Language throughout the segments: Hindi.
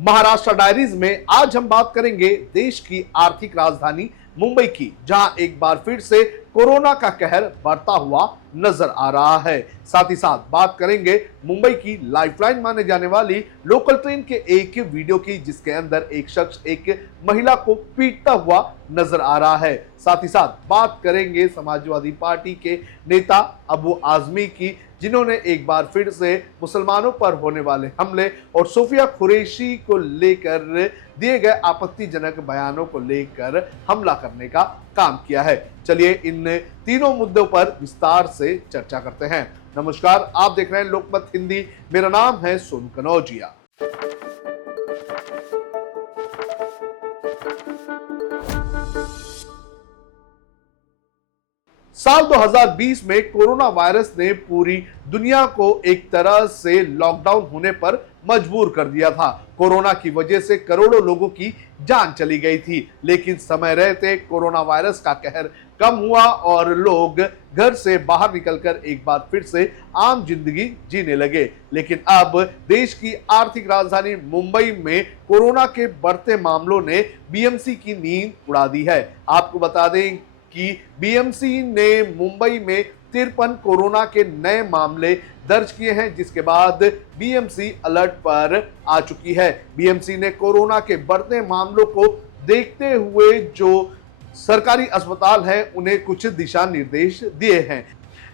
महाराष्ट्र डायरीज में आज हम बात करेंगे देश की आर्थिक राजधानी मुंबई की, जहां एक बार फिर से कोरोना का कहर बढ़ता हुआ नजर आ रहा है। साथ ही साथ बात करेंगे मुंबई की लाइफलाइन माने जाने वाली लोकल ट्रेन के एक वीडियो की, जिसके अंदर एक शख्स एक महिला को पीटता हुआ नजर आ रहा है। साथ ही साथ बात करेंगे समाजवादी पार्टी के नेता अबू आजमी की, जिन्होंने एक बार फिर से मुसलमानों पर होने वाले हमले और सोफिया कुरैशी को लेकर दिए गए आपत्तिजनक बयानों को लेकर हमला करने का काम किया है। चलिए इन तीनों मुद्दों पर विस्तार से चर्चा करते हैं। नमस्कार, आप देख रहे हैं लोकमत हिंदी। मेरा नाम है सोनू कनौजिया। साल 2020 में कोरोना वायरस ने पूरी दुनिया को एक तरह से लॉकडाउन होने पर मजबूर कर दिया था। कोरोना की वजह से करोड़ों लोगों की जान चली गई थी, लेकिन समय रहते कोरोना वायरस का कहर कम हुआ और लोग घर से बाहर निकलकर एक बार फिर से आम जिंदगी जीने लगे। लेकिन अब देश की आर्थिक राजधानी मुंबई में कोरोना के बढ़ते मामलों ने बीएमसी की नींद उड़ा दी है। आपको बता दें कि बीएमसी ने मुंबई में 53 कोरोना के नए मामले दर्ज किए हैं, जिसके बाद बीएमसी अलर्ट पर आ चुकी है। बीएमसी ने कोरोना के बढ़ते मामलों को देखते हुए जो सरकारी अस्पताल हैं उन्हें कुछ दिशा निर्देश दिए हैं।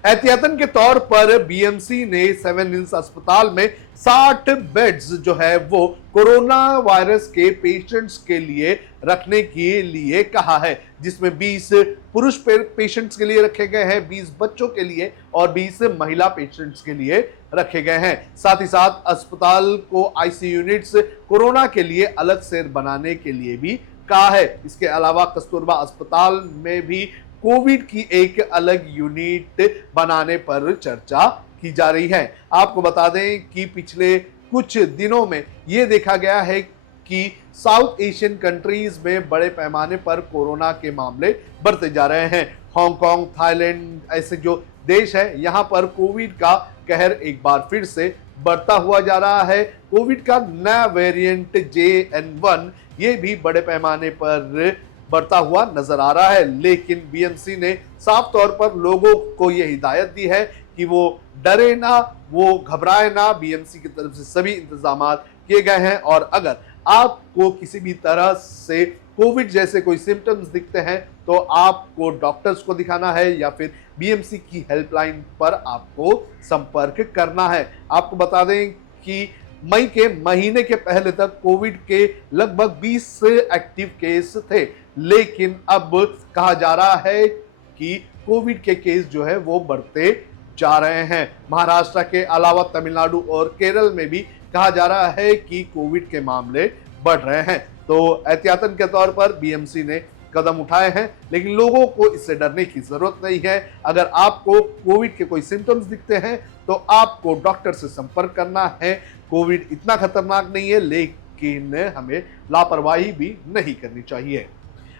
एहतियातन के तौर पर बीएमसी ने 7 हिल्स अस्पताल में 60 बेड्स जो है वो कोरोना वायरस के पेशेंट्स के लिए रखने के लिए कहा है, जिसमें 20 पुरुष पेशेंट्स के लिए रखे गए हैं, 20 बच्चों के लिए और 20 महिला पेशेंट्स के लिए रखे गए हैं। साथ ही साथ अस्पताल को आईसीयू यूनिट्स कोरोना के लिए अलग से बनाने के लिए भी कहा है। इसके अलावा कस्तूरबा अस्पताल में भी कोविड की एक अलग यूनिट बनाने पर चर्चा की जा रही है। आपको बता दें कि पिछले कुछ दिनों में यह देखा गया है कि साउथ एशियन कंट्रीज में बड़े पैमाने पर कोरोना के मामले बढ़ते जा रहे हैं। हांगकांग, थाईलैंड ऐसे जो देश है, यहां पर कोविड का कहर एक बार फिर से बढ़ता हुआ जा रहा है। कोविड का नया वेरिएंट JN1 ये भी बड़े पैमाने पर बढ़ता हुआ नजर आ रहा है। लेकिन बीएमसी ने साफ तौर पर लोगों को यह हिदायत दी है कि वो डरे ना, वो घबराए ना। बीएमसी की तरफ से सभी इंतजाम किए गए हैं और अगर आपको किसी भी तरह से कोविड जैसे कोई सिम्टम्स दिखते हैं तो आपको डॉक्टर्स को दिखाना है या फिर बीएमसी की हेल्पलाइन पर आपको संपर्क करना है। आपको बता दें कि मई के महीने के पहले तक कोविड के लगभग 20 एक्टिव केस थे, लेकिन अब कहा जा रहा है कि कोविड के केस जो है वो बढ़ते जा रहे हैं। महाराष्ट्र के अलावा तमिलनाडु और केरल में भी कहा जा रहा है कि कोविड के मामले बढ़ रहे हैं। तो एहतियातन के तौर पर बीएमसी ने कदम उठाए हैं, लेकिन लोगों को इससे डरने की जरूरत नहीं है। अगर आपको कोविड के कोई सिम्टम्स दिखते हैं तो आपको डॉक्टर से संपर्क करना है। कोविड इतना खतरनाक नहीं है, लेकिन हमें लापरवाही भी नहीं करनी चाहिए।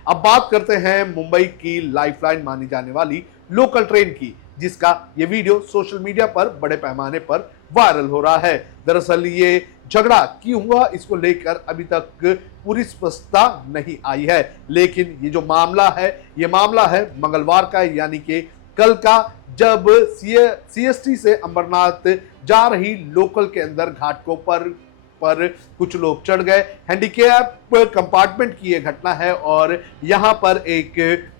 अब बात करते हैं मुंबई की लाइफलाइन मानी जाने वाली लोकल ट्रेन की, जिसका ये वीडियो सोशल मीडिया पर बड़े पैमाने पर वायरल हो रहा है। दरअसल ये झगड़ा क्यों हुआ, इसको लेकर अभी तक पूरी स्पष्टता नहीं आई है। लेकिन ये जो मामला है, ये मामला है मंगलवार का, यानी कि कल का, जब CST से अंबरनाथ जा रही लोकल के अंदर घाटों पर कुछ लोग चढ़ गए। हैंडीकैप कंपार्टमेंट की यह घटना है और यहां पर एक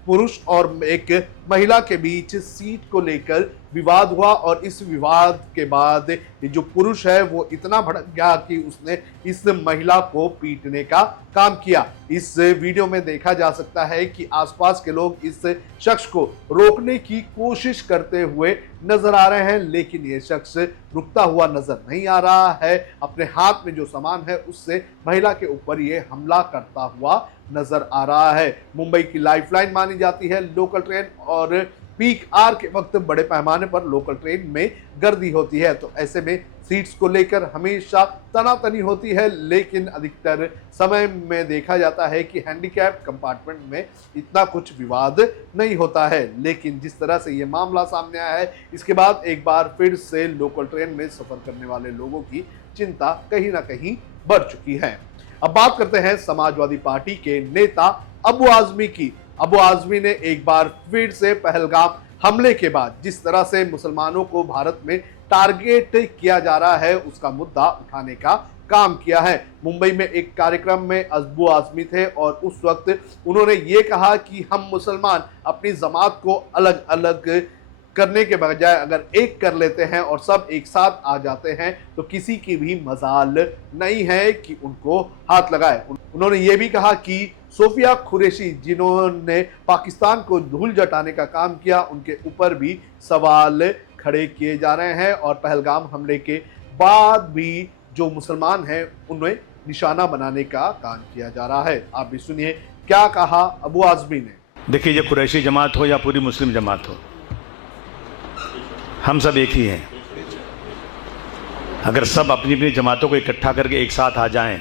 पुरुष और एक महिला के बीच सीट को लेकर विवाद हुआ और इस विवाद के बाद ये जो पुरुष है वो इतना भड़क गया कि उसने इस महिला को पीटने का काम किया। इस वीडियो में देखा जा सकता है कि आसपास के लोग इस शख्स को रोकने की कोशिश करते हुए नजर आ रहे हैं, लेकिन ये शख्स रुकता हुआ नजर नहीं आ रहा है। अपने हाथ में जो सामान है उससे महिला के ऊपर ये हमला करता हुआ नजर आ रहा है। मुंबई की लाइफलाइन मानी जाती है लोकल ट्रेन और पीक आवर के वक्त बड़े पैमाने पर लोकल ट्रेन में गर्दी होती है, तो ऐसे में सीट्स को लेकर हमेशा तनातनी होती है। लेकिन अधिकतर समय में देखा जाता है कि हैंडीकैप कंपार्टमेंट में इतना कुछ विवाद नहीं होता है। लेकिन जिस तरह से ये मामला सामने आया है, इसके बाद एक बार फिर से लोकल ट्रेन में सफर करने वाले लोगों की चिंता कहीं ना कहीं बढ़ चुकी है। अब बात करते हैं समाजवादी पार्टी के नेता अबू आजमी की। अबू आजमी ने एक बार फिर से पहलगाम हमले के बाद जिस तरह से मुसलमानों को भारत में टारगेट किया जा रहा है उसका मुद्दा उठाने का काम किया है। मुंबई में एक कार्यक्रम में अबू आजमी थे और उस वक्त उन्होंने ये कहा कि हम मुसलमान अपनी जमात को अलग अलग करने के बजाय अगर एक कर लेते हैं और सब एक साथ आ जाते हैं तो किसी की भी मजाल नहीं है कि उनको हाथ लगाए। उन्होंने ये भी कहा कि सोफिया कुरैशी जिन्होंने पाकिस्तान को धूल जटाने का काम किया उनके ऊपर भी सवाल खड़े किए जा रहे हैं और पहलगाम हमले के बाद भी जो मुसलमान हैं उन्हें निशाना बनाने का काम किया जा रहा है। आप भी सुनिए क्या कहा अबू आजमी ने। देखिए, ये कुरैशी जमात हो या पूरी मुस्लिम जमात हो, हम सब एक ही हैं। अगर सब अपनी अपनी जमातों को इकट्ठा करके एक साथ आ जाएं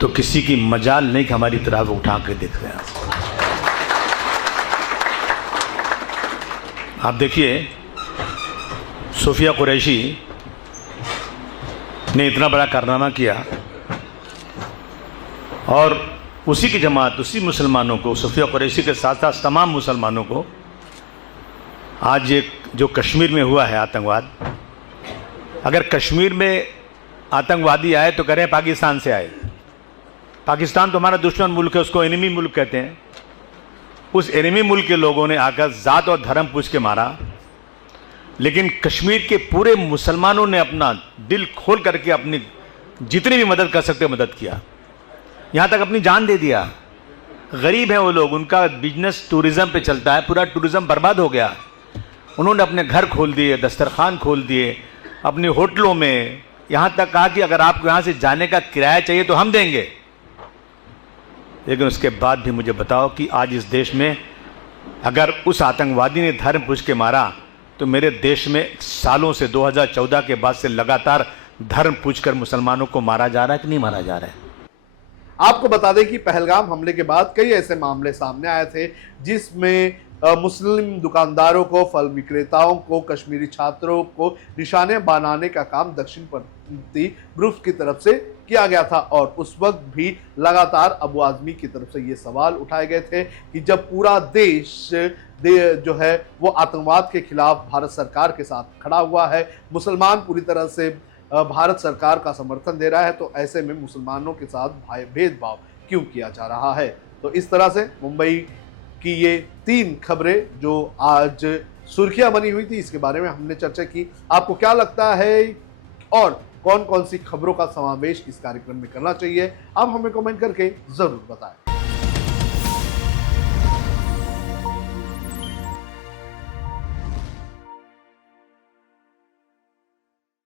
तो किसी की मजाल नहीं कि हमारी तरफ उठा के देख रहे हैं। आप देखिए, सोफिया कुरैशी ने इतना बड़ा कारनामा किया और उसी की जमात, उसी मुसलमानों को, सोफिया कुरैशी के साथ साथ तमाम मुसलमानों को आज ये जो कश्मीर में हुआ है आतंकवाद, अगर कश्मीर में आतंकवादी आए तो करें पाकिस्तान से आए। पाकिस्तान तो हमारा दुश्मन मुल्क है, उसको एनिमी मुल्क कहते हैं। उस एनिमी मुल्क के लोगों ने आकर जात और धर्म पूछ के मारा, लेकिन कश्मीर के पूरे मुसलमानों ने अपना दिल खोल करके अपनी जितनी भी मदद कर सकते मदद किया, यहाँ तक अपनी जान दे दिया। गरीब हैं वो लोग, उनका बिजनेस टूरिज़्म पे चलता है, पूरा टूरिज़्म बर्बाद हो गया। उन्होंने अपने घर खोल दिए, दस्तरखान खोल दिए अपने होटलों में, यहाँ तक कहा कि अगर आपको यहाँ से जाने का किराया चाहिए तो हम देंगे। लेकिन उसके बाद भी मुझे बताओ कि आज इस देश में अगर उस आतंकवादी ने धर्म पूछ के मारा तो मेरे देश में सालों से 2014 के बाद से लगातार धर्म पूछकर मुसलमानों को मारा जा रहा है कि नहीं मारा जा रहा है। आपको बता दें कि पहलगाम हमले के बाद कई ऐसे मामले सामने आए थे जिसमें मुस्लिम दुकानदारों को, फल विक्रेताओं को, कश्मीरी छात्रों को निशाने बनाने का काम दक्षिणपंथी ग्रुप की तरफ से किया गया था और उस वक्त भी लगातार अबू आजमी की तरफ से ये सवाल उठाए गए थे कि जब पूरा देश जो है वो आतंकवाद के खिलाफ भारत सरकार के साथ खड़ा हुआ है, मुसलमान पूरी तरह से भारत सरकार का समर्थन दे रहा है, तो ऐसे में मुसलमानों के साथ भेदभाव क्यों किया जा रहा है। तो इस तरह से मुंबई की ये 3 खबरें जो आज सुर्खियां बनी हुई थी, इसके बारे में हमने चर्चा की। आपको क्या लगता है और कौन कौन सी खबरों का समावेश इस कार्यक्रम में करना चाहिए, आप हमें कमेंट करके जरूर बताएं।